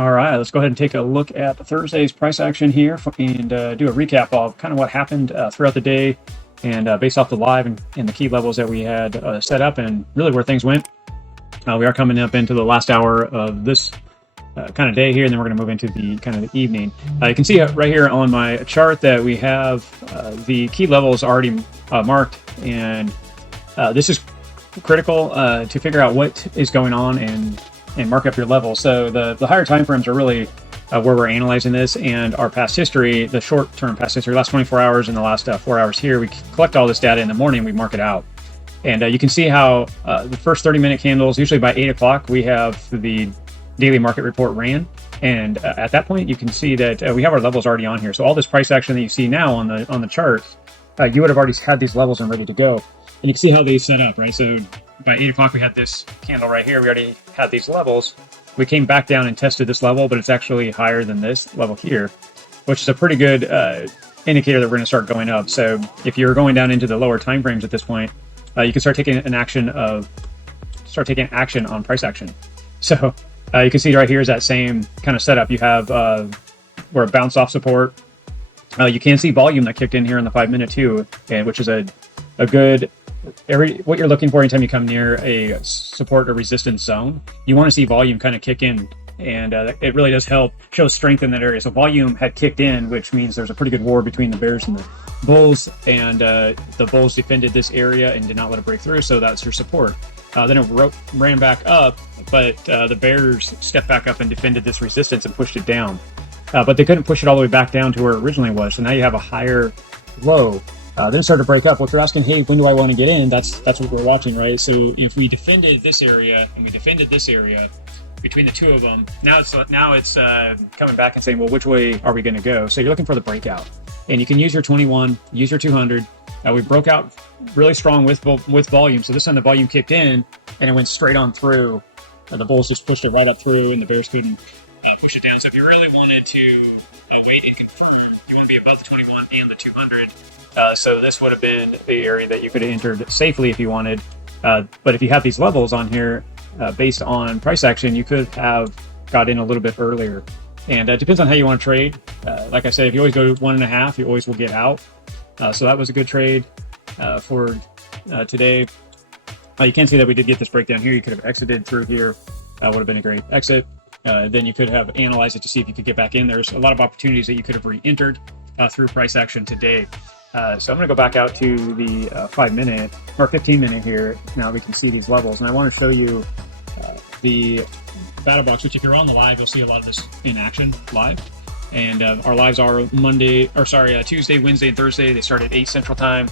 All right, let's go ahead and take a look at Thursday's price action here and do a recap of kind of what happened throughout the day and based off the live and the key levels that we had set up and really where things went. We are coming up into the last hour of this kind of day here, and then we're going to move into the kind of the evening. You can see right here on my chart that we have the key levels already marked, and this is critical to figure out what is going on and mark up your level. So the higher time frames are really where we're analyzing this, and our past history, the short-term past history, last 24 hours and the last 4 hours here. We collect all this data in the morning, we mark it out. And you can see how the first 30-minute candles, usually by 8 o'clock, we have the daily market report ran. And at that point, you can see that we have our levels already on here. So all this price action that you see now on the chart, you would have already had these levels and ready to go. And you can see how they set up, right? So by 8 o'clock, we had this candle right here. We already had these levels. We came back down and tested this level, but it's actually higher than this level here, which is a pretty good indicator that we're going to start going up. So if you're going down into the lower time frames at this point, you can start taking action on price action. So you can see right here is that same kind of setup. You have where it bounced off support. You can see volume that kicked in here in the 5 minute too, and which is a good. What you're looking for anytime you come near a support or resistance zone, you want to see volume kind of kick in, and it really does help show strength in that area. So volume had kicked in, which means there's a pretty good war between the bears and the bulls, and the bulls defended this area and did not let it break through, so that's your support. Then it ran back up, but the bears stepped back up and defended this resistance and pushed it down, but they couldn't push it all the way back down to where it originally was. So now you have a higher low. Then it started to break up. Well, if you're asking, hey, when do I want to get in? That's what we're watching, right? So if we defended this area and we defended this area between the two of them, now it's coming back and saying, well, which way are we going to go? So you're looking for the breakout, and you can use your 21, use your 200. We broke out really strong with volume. So this time the volume kicked in and it went straight on through. The bulls just pushed it right up through, and the bears couldn't push it down. So if you really wanted to wait and confirm, you want to be above the 21 and the 200. So this would have been the area that you could have entered safely if you wanted. But if you have these levels on here, based on price action, you could have got in a little bit earlier. And it depends on how you want to trade. Like I said, if you always go to 1.5, you always will get out. So that was a good trade for today. You can see that we did get this breakdown here. You could have exited through here. Would have been a great exit. Then you could have analyzed it to see if you could get back in. There's a lot of opportunities that you could have re-entered through price action today. So I'm going to go back out to the 5 minute or 15 minute here. Now we can see these levels, and I want to show you the battle box, which if you're on the live, you'll see a lot of this in action live. And our lives are Tuesday, Wednesday, and Thursday. They start at 8 Central Time.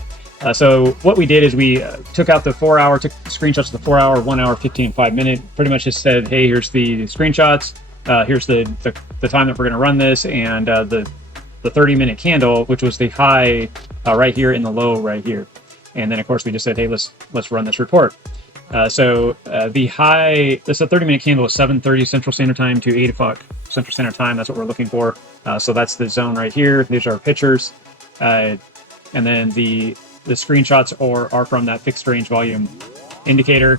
So what we did is we took out the 4 hour, took screenshots of the 4 hour, 1 hour, 15, and 5 minute. Pretty much just said, hey, here's the screenshots. Here's the time that we're going to run this, and the 30-minute candle, which was the high right here in the low right here. And then of course we just said, hey, let's run this report. So the high, that's a 30-minute candle is 7:30 Central Standard Time to 8 o'clock Central Standard Time. That's what we're looking for. So that's the zone right here. These are our pictures. And then the screenshots are from that fixed range volume indicator.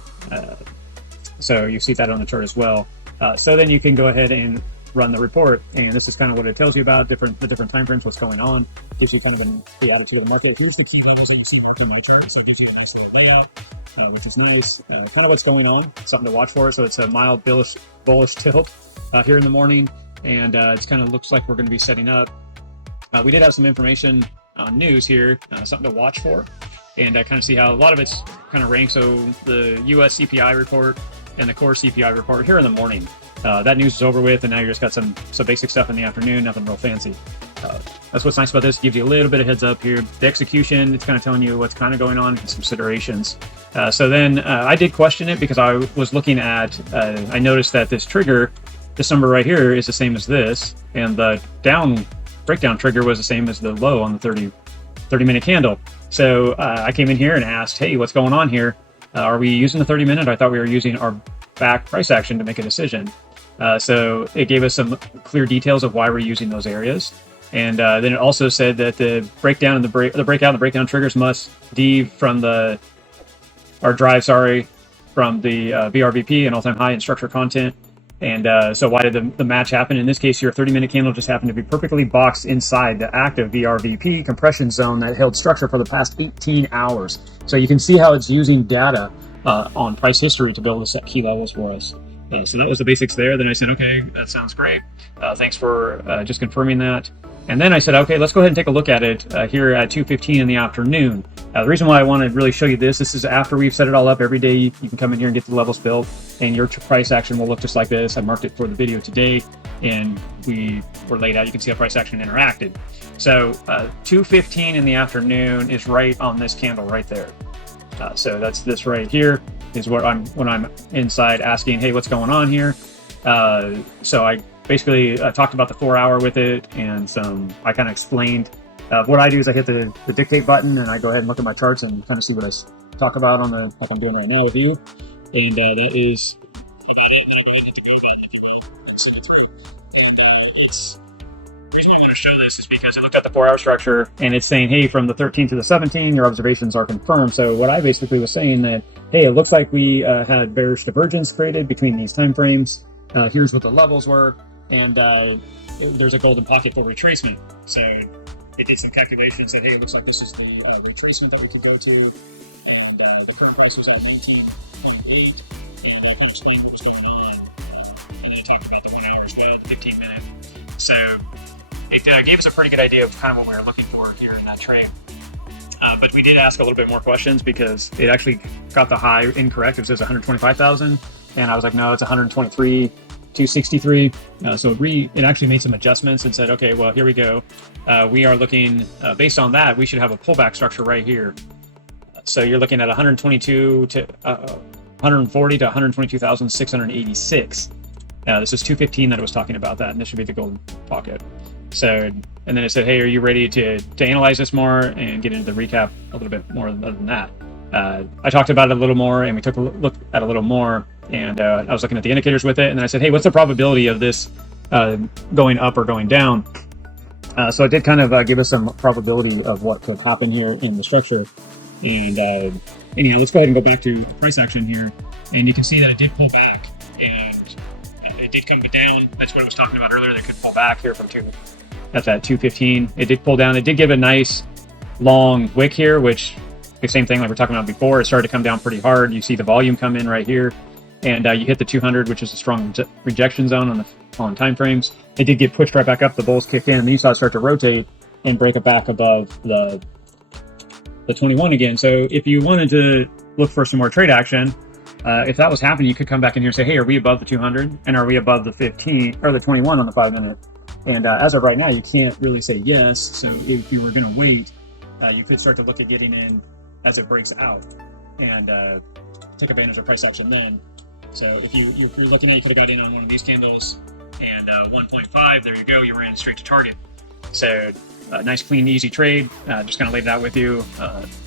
So you see that on the chart as well. So then you can go ahead and run the report, and this is kind of what it tells you about the different time frames, what's going on. Gives you kind of the attitude of the market. Here's the key levels that you see marked on my chart, so it gives you a nice little layout, which is nice. Kind of what's going on, something to watch for. So it's a mild bullish tilt here in the morning, and it's kind of looks like we're going to be setting up. We did have some information on news here, something to watch for, and kind of see how a lot of it's kind of ranked. So the US CPI report and the core CPI report here in the morning. That news is over with, and now you just got some basic stuff in the afternoon, nothing real fancy. That's what's nice about this. It gives you a little bit of heads up here. The execution, it's kind of telling you what's kind of going on and some considerations. So then I did question it because I was looking at, I noticed that this trigger, this number right here is the same as this, and the breakdown trigger was the same as the low on the 30-minute candle. So I came in here and asked, hey, what's going on here? Are we using the 30-minute? I thought we were using our back price action to make a decision. So it gave us some clear details of why we're using those areas. And then it also said that the breakdown and the breakdown triggers must drive from the BRVP, an all-time high in structure content. And so why did the match happen? In this case, your 30-minute candle just happened to be perfectly boxed inside the active VRVP compression zone that held structure for the past 18 hours. So you can see how it's using data on price history to be able to set key levels for us. So that was the basics there. Then I said, okay, that sounds great. Thanks for just confirming that. And then I said, okay, let's go ahead and take a look at it here at 2:15 in the afternoon. The reason why I want to really show you this is after we've set it all up every day. You can come in here and get the levels built, and your price action will look just like this. I marked it for the video today, and we were laid out. You can see how price action interacted. So 2:15 in the afternoon is right on this candle right there. So that's this right here is what when I'm inside asking, hey, what's going on here? So I basically talked about the 4-hour with it, and I kind of explained. What I do is I hit the dictate button, and I go ahead and look at my charts and kind of see what I talk about on like I'm doing right now with you. And that is about it. And then I go ahead and hit the go button, if you will, and send it through. And the reason why I want to show this is because it looked at the 4-hour structure, and it's saying, hey, from the 13th to the 17th, your observations are confirmed. So what I basically was saying that, hey, it looks like we had bearish divergence created between these time frames. Here's what the levels were, and there's a golden pocket for retracement. So it did some calculations that, hey, it looks like this is the retracement that we could go to, and the current price was at 19.8, and I kind of explained what was going on, and then it talked about the 1 hour as well, the 15-minute. So it gave us a pretty good idea of kind of what we were looking for here in that trade. But we did ask a little bit more questions because it actually got the high incorrect. It says 125,000, and I was like, no, it's 123,263. So it actually made some adjustments and said, okay, well, here we go. We are looking, based on that, we should have a pullback structure right here. So you're looking at 122 to 140 to 122,686. This is 2:15 that I was talking about that, and this should be the golden pocket. So, and then it said, hey, are you ready to analyze this more and get into the recap a little bit more than that? I talked about it a little more, and we took a look at a little more, and I was looking at the indicators with it, and then I said, hey, what's the probability of this going up or going down? So it did kind of give us some probability of what could happen here in the structure. And anyhow, let's go ahead and go back to a price action here, and you can see that it did pull back, and it did come down. That's what it was talking about earlier. They could pull back here from at that 2:15. It did pull down. It did give a nice long wick here, which the same thing like we're talking about before. It started to come down pretty hard. You see the volume come in right here, and you hit the 200, which is a strong rejection zone on time frames. It did get pushed right back up. The bulls kicked in, and then you saw it start to rotate and break it back above the 21 again. So if you wanted to look for some more trade action, if that was happening, you could come back in here and say, hey, are we above the 200, and are we above the 15 or the 21 on the 5-minute? And as of right now, you can't really say yes. So if you were going to wait, you could start to look at getting in as it breaks out and take advantage of price action then. So if you're looking at, you could have got in on one of these candles, and 1.5, there you go, you ran straight to target. So nice, clean, easy trade. Just kind of laid it out with you,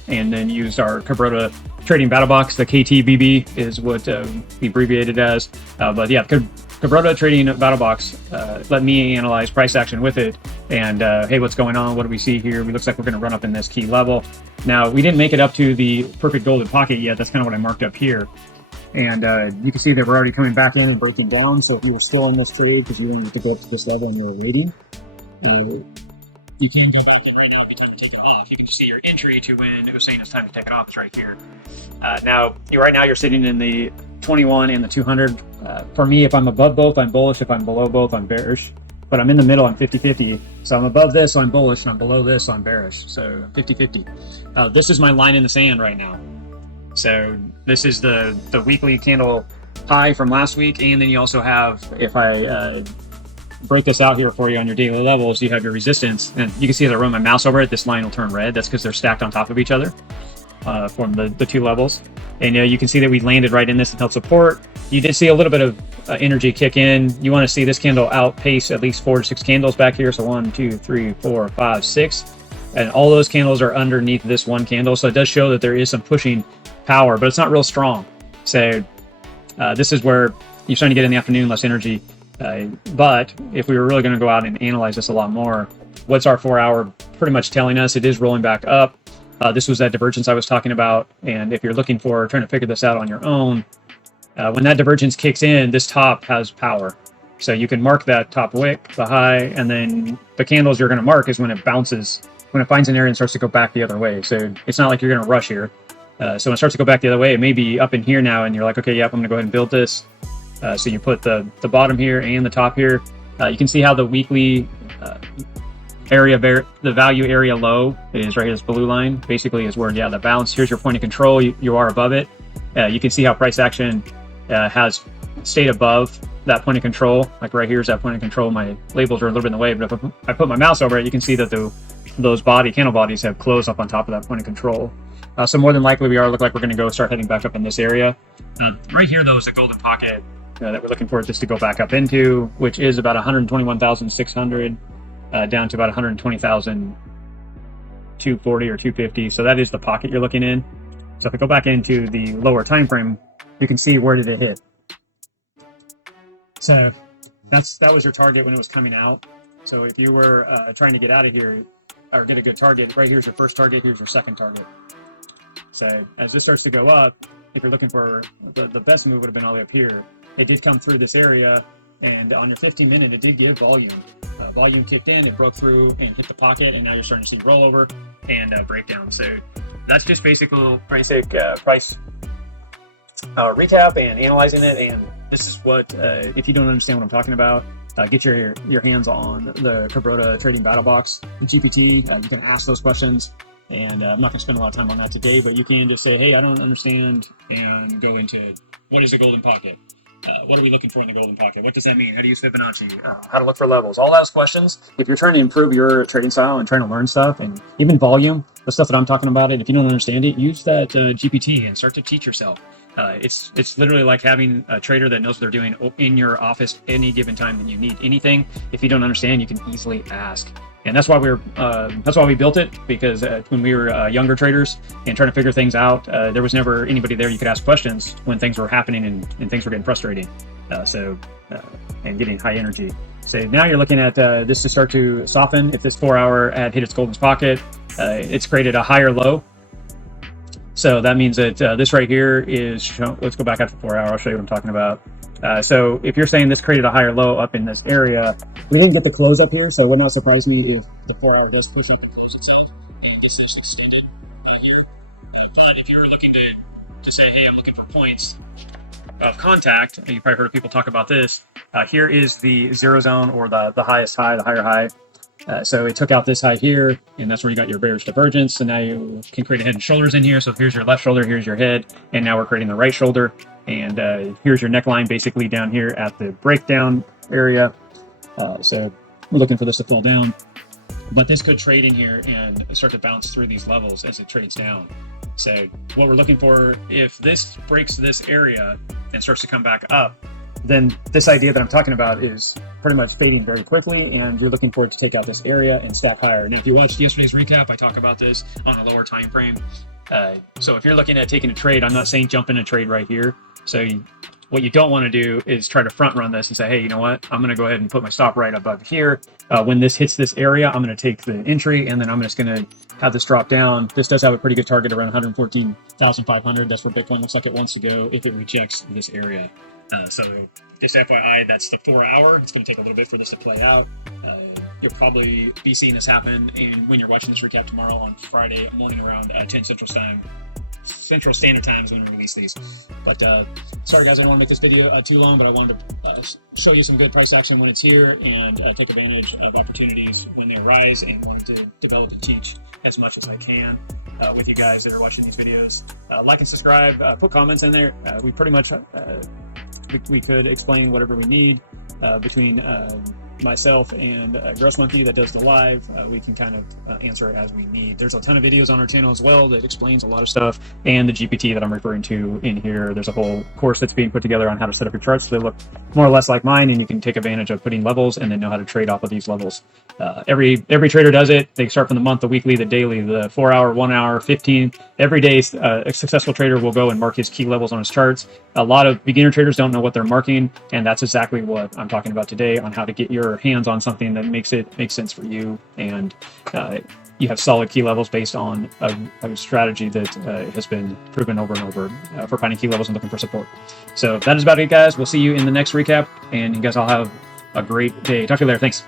and then used our Kabroda Trading Battle Box. The KTBB is what we abbreviated as. But yeah, Kabroda Trading Battle Box let me analyze price action with it. And hey, what's going on? What do we see here? It looks like we're going to run up in this key level. Now, we didn't make it up to the perfect golden pocket yet. That's kind of what I marked up here. And you can see that we're already coming back in and breaking down. So if you were still in this trade because you wanted to go up to this level and you were waiting, you can go back in right now. It'd be time to take it off. You can see your entry to when it was saying it's time to take it off is right here. Now, right now you're sitting in the 21 and the 200. For me, if I'm above both, I'm bullish. If I'm below both, I'm bearish. But I'm in the middle, I'm 50-50. So I'm above this, so I'm bullish, and I'm below this, so I'm bearish. So 50-50. This is my line in the sand right now. So this is the weekly candle high from last week. And then you also have, if I break this out here for you on your daily levels, you have your resistance. And you can see as I run my mouse over it, this line will turn red. That's because they're stacked on top of each other from the two levels. And you can see that we landed right in this and held support. You did see a little bit of energy kick in. You want to see this candle outpace at least 4 to 6 candles back here. So 1, 2, 3, 4, 5, 6. And all those candles are underneath this one candle. So it does show that there is some pushing power, but it's not real strong. So this is where you're starting to get in the afternoon, less energy. But if we were really going to go out and analyze this a lot more, what's our 4-hour pretty much telling us? It is rolling back up. This was that divergence I was talking about. And if you're looking for trying to figure this out on your own, When that divergence kicks in, this top has power. So you can mark that top wick, the high, and then the candles you're going to mark is when it bounces, when it finds an area and starts to go back the other way. So it's not like you're going to rush here. So when it starts to go back the other way, it may be up in here now, and you're like, okay, yep, I'm going to go ahead and build this. So you put the bottom here and the top here. You can see how the weekly area, the value area low is right here, this blue line, basically is where, yeah, the bounce. Here's your point of control. You are above it. You can see how price action has stayed above that point of control. Like right here's that point of control. My labels are a little bit in the way, but if I put my mouse over it, you can see that those candle bodies have closed up on top of that point of control. So more than likely, look like we're going to go start heading back up in this area. Right here, though, is the golden pocket that we're looking for this to go back up into, which is about 121,600 down to about 120,240 or 250. So that is the pocket you're looking in. So if I go back into the lower time frame, you can see where did it hit. So that was your target when it was coming out. So if you were trying to get out of here or get a good target, right here's your first target, here's your second target. So as this starts to go up, if you're looking for the best move would have been all the way up here. It did come through this area, and on your 15-minute, it did give volume. Volume kicked in, it broke through and hit the pocket, and now you're starting to see rollover and breakdown. So that's just basic price recap and analyzing it. And this is what, if you don't understand what I'm talking about, get your hands on the Kabroda Trading Battle Box GPT. You can ask those questions. And I'm not going to spend a lot of time on that today, but you can just say, hey, I don't understand, and go into what is the golden pocket? What are we looking for in the golden pocket? What does that mean? How to use Fibonacci? How to look for levels? All those questions. If you're trying to improve your trading style and trying to learn stuff, and even volume, the stuff that I'm talking about, if you don't understand it, use that GPT and start to teach yourself. It's literally like having a trader that knows what they're doing in your office any given time that you need anything. If you don't understand, you can easily ask. And that's why we built it, because when we were younger traders and trying to figure things out, there was never anybody there you could ask questions when things were happening and things were getting frustrating. And getting high energy. So now you're looking at this to start to soften. If this 4-hour had hit its golden pocket, it's created a higher low. So that means that this right here is, let's go back out to 4-hour. I'll show you what I'm talking about. So if you're saying this created a higher low up in this area, we didn't get the close up here, so it would not surprise me if the 4-hour does push up and close itself and gets this extended here. But if you're looking to say, hey, I'm looking for points of contact, and you've probably heard people talk about this, here is the zero zone, or the highest high, the higher high. So it took out this high here, and that's where you got your bearish divergence. So now you can create a head and shoulders in here. So here's your left shoulder, here's your head, and now we're creating the right shoulder. And here's your neckline basically down here at the breakdown area. So we're looking for this to fall down. But this could trade in here and start to bounce through these levels as it trades down. So what we're looking for, if this breaks this area and starts to come back up, then this idea that I'm talking about is pretty much fading very quickly, and you're looking for it to take out this area and stack higher. Now, if you watched yesterday's recap, I talk about this on a lower time frame. So if you're looking at taking a trade, I'm not saying jump in a trade right here. So what you don't want to do is try to front run this and say, hey, you know what? I'm going to go ahead and put my stop right above here. When this hits this area, I'm going to take the entry, and then I'm just going to have this drop down. This does have a pretty good target around 114,500. That's where Bitcoin looks like it wants to go if it rejects this area. So just FYI, that's the 4-hour. It's going to take a little bit for this to play out. You'll probably be seeing this happen when you're watching this recap tomorrow on Friday morning around 10 Central Standard Time is when we release these. But sorry guys, I don't want to make this video too long, but I wanted to show you some good price action when it's here, and take advantage of opportunities when they arise, and wanted to develop and teach as much as I can with you guys that are watching these videos. Like and subscribe, put comments in there. We pretty much we could explain whatever we need between myself and Gross Monkey that does the live. We can kind of answer as we need. There's a ton of videos on our channel as well that explains a lot of stuff, and the GPT that I'm referring to in here. There's a whole course that's being put together on how to set up your charts so they look more or less like mine, and you can take advantage of putting levels and then know how to trade off of these levels. Every trader does it. They start from the month, the weekly, the daily, the 4-hour, 1 hour, 15. Every day, a successful trader will go and mark his key levels on his charts. A lot of beginner traders don't know what they're marking, and that's exactly what I'm talking about today on how to get your hands on something that makes sense for you, and you have solid key levels based on a strategy that has been proven over and over for finding key levels and looking for support. So that is about it, guys. We'll see you in the next recap, and you guys all have a great day. Talk to you later. Thanks.